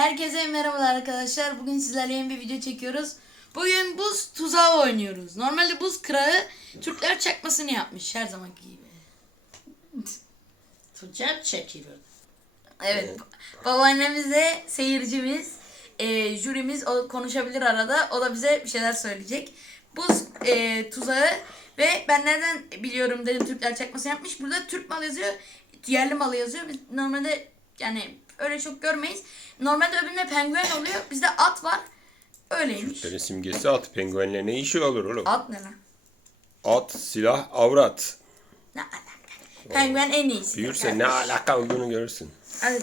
Herkese merhabalar arkadaşlar. Bugün sizlerle yeni bir video çekiyoruz. Bugün buz tuzağı oynuyoruz. Normalde buz kırağı Türkler çakmasını yapmış her zamanki gibi. Tüccar çekiliyor. Evet. Babaannemiz de seyircimiz, e, jürimiz o konuşabilir arada. O da bize bir şeyler söyleyecek. Buz e, tuzağı ve ben nereden biliyorum dedim Türkler çakması yapmış. Burada Türk mal yazıyor, yerli malı yazıyor. Biz normalde yani öyle çok görmeyiz. Normalde öbüründe penguen oluyor. Bizde at var. Öyleymiş. Türklerin simgesi at. Penguenle ne işi olur oğlum? At ne lan? At, silah, avrat. Ne alaka? Penguen en iyisi. Büyürse ne alaka olduğunu görürsün. Hadi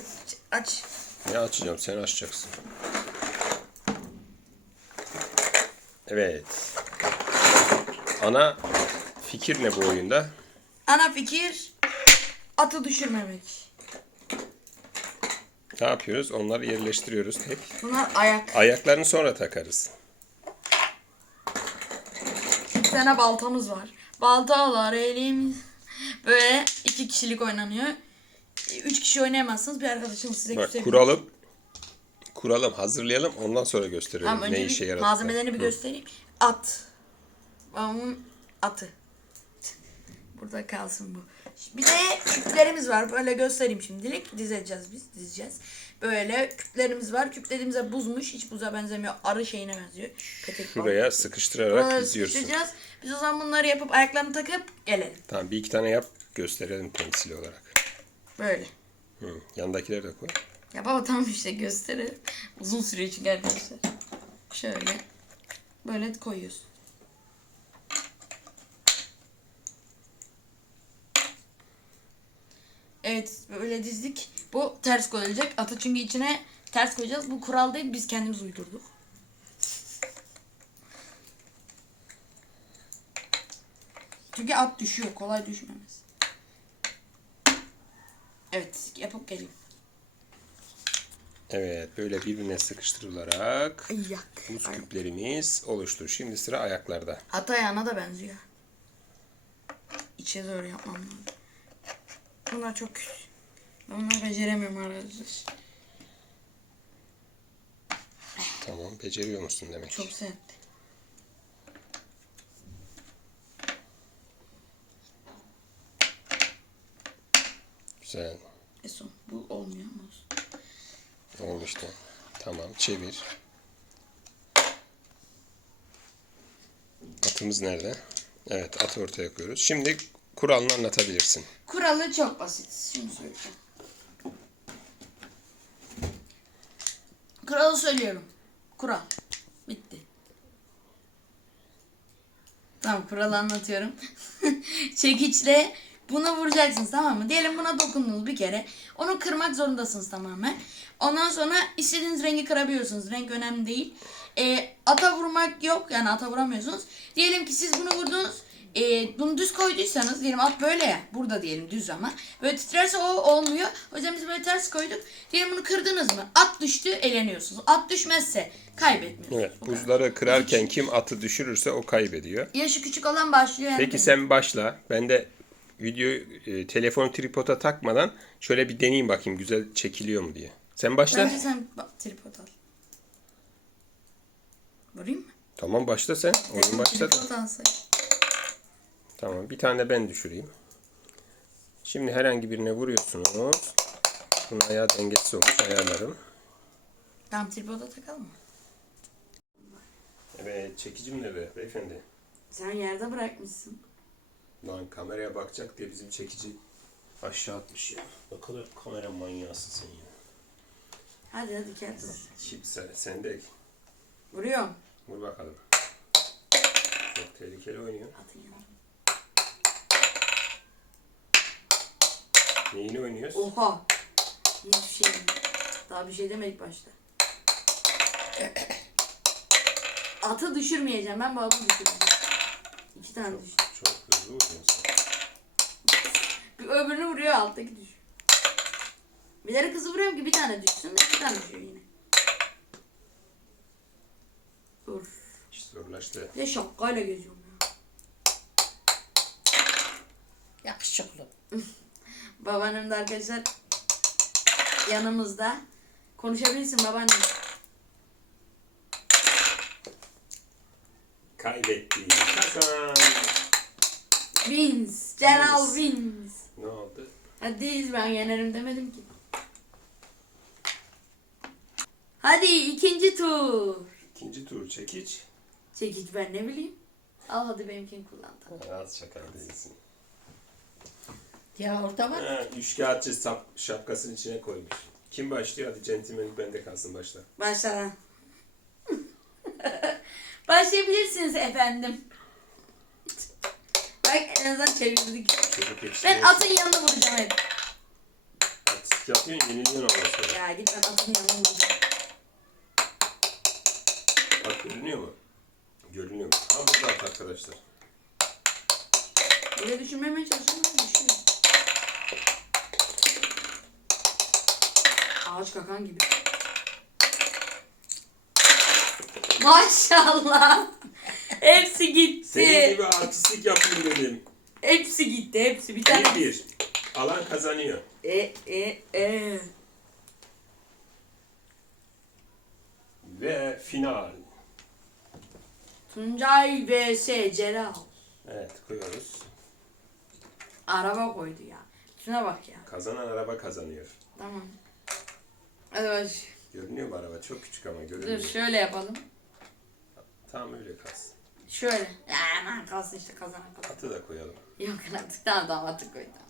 aç. Ne açacağım sen açacaksın. Evet. Ana fikir ne bu oyunda? Ana fikir atı düşürmemek. Ne yapıyoruz? Onları yerleştiriyoruz tek. Bunlar ayak. Ayaklarını sonra takarız. Bir tane baltamız var. Baltalar elimiz. Böyle iki kişilik oynanıyor. Üç kişi oynayamazsınız. Bir arkadaşınız size Bak gösterebilir. kuralım. Kuralım, hazırlayalım. Ondan sonra gösterelim Tamam önce ne işe bir malzemelerini bir göstereyim. At. Babamın atı. Burada kalsın bu. Bir de küplerimiz var. Böyle göstereyim şimdilik. Dizeceğiz biz. Dizeceğiz. Böyle küplerimiz var. Küplerimize buzmuş. Hiç buza benzemiyor. Arı şeyine benziyor. Petek Şuraya balığı. sıkıştırarak diziyorsun. sıkıştıracağız. Biz o zaman bunları yapıp ayaklarını takıp gelelim. Tamam bir iki tane yap gösterelim temsil olarak. Böyle. Hı. Yandakileri de koy. Ya baba tamam işte gösterelim. Uzun sürüyor çünkü arkadaşlar. Şöyle. Böyle koyuyorsun. Evet böyle dizdik. Bu ters koyulacak. Atı çünkü içine ters koyacağız. Bu kural değil biz kendimiz uydurduk. Çünkü at düşüyor. Kolay düşmemez. Evet yapıp geleyim. Evet böyle birbirine sıkıştırılarak Ayak. buz küplerimiz oluştu. Şimdi sıra ayaklarda. At ayağına da benziyor. İçe doğru yapmam lazım. Bunlar çok kötü. Ben bunları beceremiyorum arkadaşlar. Tamam beceriyor musun demek. Çok sert. Güzel. E son. Bu olmuyor mu? Oldu işte. Tamam çevir. Atımız nerede? Evet atı ortaya koyuyoruz. Şimdi kuralını anlatabilirsin. Kuralı çok basit. Şunu söyleyeceğim. Kuralı söylüyorum. Kural. Bitti. Tamam kuralı anlatıyorum. Çekiçle bunu vuracaksınız tamam mı? Diyelim buna dokundunuz bir kere. Onu kırmak zorundasınız tamamen. Ondan sonra istediğiniz rengi kırabiliyorsunuz. Renk önemli değil. Ee, ata vurmak yok. Yani ata vuramıyorsunuz. Diyelim ki siz bunu vurdunuz. Ee, bunu düz koyduysanız diyelim at böyle ya. Burada diyelim düz ama. Böyle titrerse o olmuyor. O yüzden biz böyle ters koyduk. Diyelim bunu kırdınız mı? At düştü eleniyorsunuz. At düşmezse kaybetmiyorsunuz. Evet Bu kadar. buzları kırarken kim atı düşürürse o kaybediyor. Yaşı küçük olan başlıyor. yani. Peki sen başla. Ben de videoyu e, telefon tripoda takmadan şöyle bir deneyeyim bakayım güzel çekiliyor mu diye. Sen başla. Bence sen tripod al. Vurayım mı? Tamam başla sen. Oyun başladı. Tripod alsaydım. Tamam bir tane ben düşüreyim. Şimdi herhangi birine vuruyorsunuz. Bunun ayağı dengesiz olmuş ayarlarım. Tamam tripoda takalım mı? Evet çekicim nerede beyefendi? Sen yerde bırakmışsın. Lan kameraya bakacak diye bizim çekici aşağı atmış ya. Ne kadar kamera manyağısın sen ya. Hadi hadi gel. Şimdi sen, sen de Vuruyorum. vur bakalım. Çok tehlikeli oynuyor. Atın yanına. Neyini oynuyoruz? Oha. Hiçbir şey değil. Daha bir şey demedik başta. Atı düşürmeyeceğim. Ben babamı düşüreceğim. İki tane düşür. Çok hızlı oynuyorsun sen. Bir öbürünü vuruyor alttaki. Bir tane kızı vuruyorum ki bir tane düşsün de iki tane düşüyor yine. Dur. İş zorlaştı. Bir de şapkayla geziyorum ya. Yakışıklı. Babaannem de arkadaşlar yanımızda. Konuşabilirsin babaannem. Kaybetti. Kazan. Wins. Celal Wins. Ne oldu? Hadi ben yenerim demedim ki. Hadi ikinci tur. İkinci tur çekiç. Çekiç ben ne bileyim. Al hadi benimkini kullan. Az şaka değilsin. Ya orta var. Ha, üçkağıtçı sap, şapkasının içine koymuş. Kim başlıyor? Hadi centilmenlik bende kalsın başla. Başla. Başlayabilirsiniz efendim. Bak en azından çevirdik. Çocuk Ben atın yanına vuracağım hep. Artistik yapıyorsun, yeniliyorsun ondan sonra. Ya git ben atın yanına vuracağım. Bak görünüyor mu? Görünüyor mu? Ha burada at arkadaşlar. Öyle düşünmemeye çalışıyorum ama Ağaç kakan gibi. Maşallah. Hepsi gitti. Senin gibi artistik yapayım dedim. Hepsi gitti. Hepsi bir Bir tane. bir. Alan kazanıyor. E e e. Ve final. Tuncay vs Celal. Evet koyuyoruz. Araba koydu ya. Şuna bak ya. Kazanan araba kazanıyor. Tamam. Baş. Görünüyor mu araba? Çok küçük ama Dur görünüyor. şöyle yapalım. Tamam öyle kalsın. Şöyle. Ya aman kalsın işte kazanan kalsın. Atı da koyalım. Yok artık tamam tamam artık koy tamam.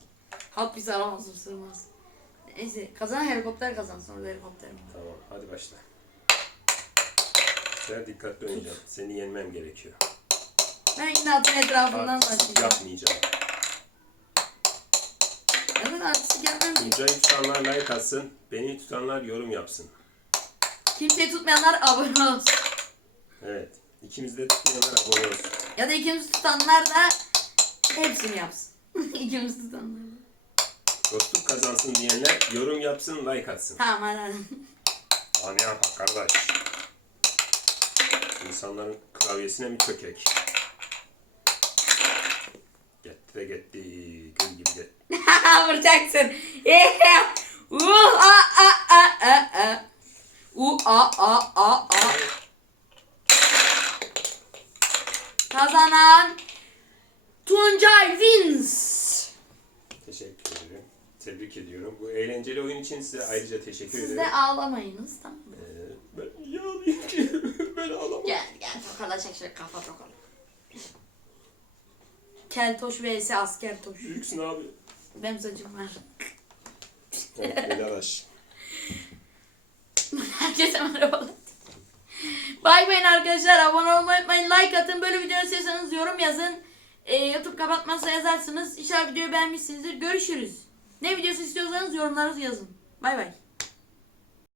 Halk bizi aramaz ısırmaz. Neyse kazanan helikopter kazansın orada helikopter mi? Tamam hadi başla. Sen dikkatli oynayacağım. Seni yenmem gerekiyor. Ben yine atın etrafından başlayacağım. yapmayacağım. Yapmam ki? Tuncay'ı tutanlar like atsın. Beni tutanlar yorum yapsın. Kimseyi tutmayanlar abone olsun. Evet. İkimiz de tutmayanlar abone olsun. Ya da ikimiz tutanlar da hepsini yapsın. ikimiz tutanlar da. Dostluk kazansın diyenler yorum yapsın, like atsın. Tamam hadi hadi. Anlayan hak kardeş. İnsanların klavyesine mi çökek? Gitti de gitti. Vuracaksın. Yeah. Uh a a a a a. Uh a a a a. Kazanan Tuncay wins. Teşekkür ederim. Tebrik ediyorum. Bu eğlenceli oyun için size ayrıca teşekkür Siz ederim. de ağlamayınız tamam mı? Ee, ben ağlayayım ki? ben ağlamam. Gel gel tokala çek şöyle kafa tokala. Keltoş vs asker toş. Büyüksün abi. Benim saçım var. Helalaş. Herkese merhabalar. Bay bayın arkadaşlar. Abone olmayı unutmayın. Like atın. Böyle video istiyorsanız yorum yazın. Ee, YouTube kapatmazsa yazarsınız. İnşallah videoyu beğenmişsinizdir. Görüşürüz. Ne videosu istiyorsanız yorumlarınızı yazın. Bay bay.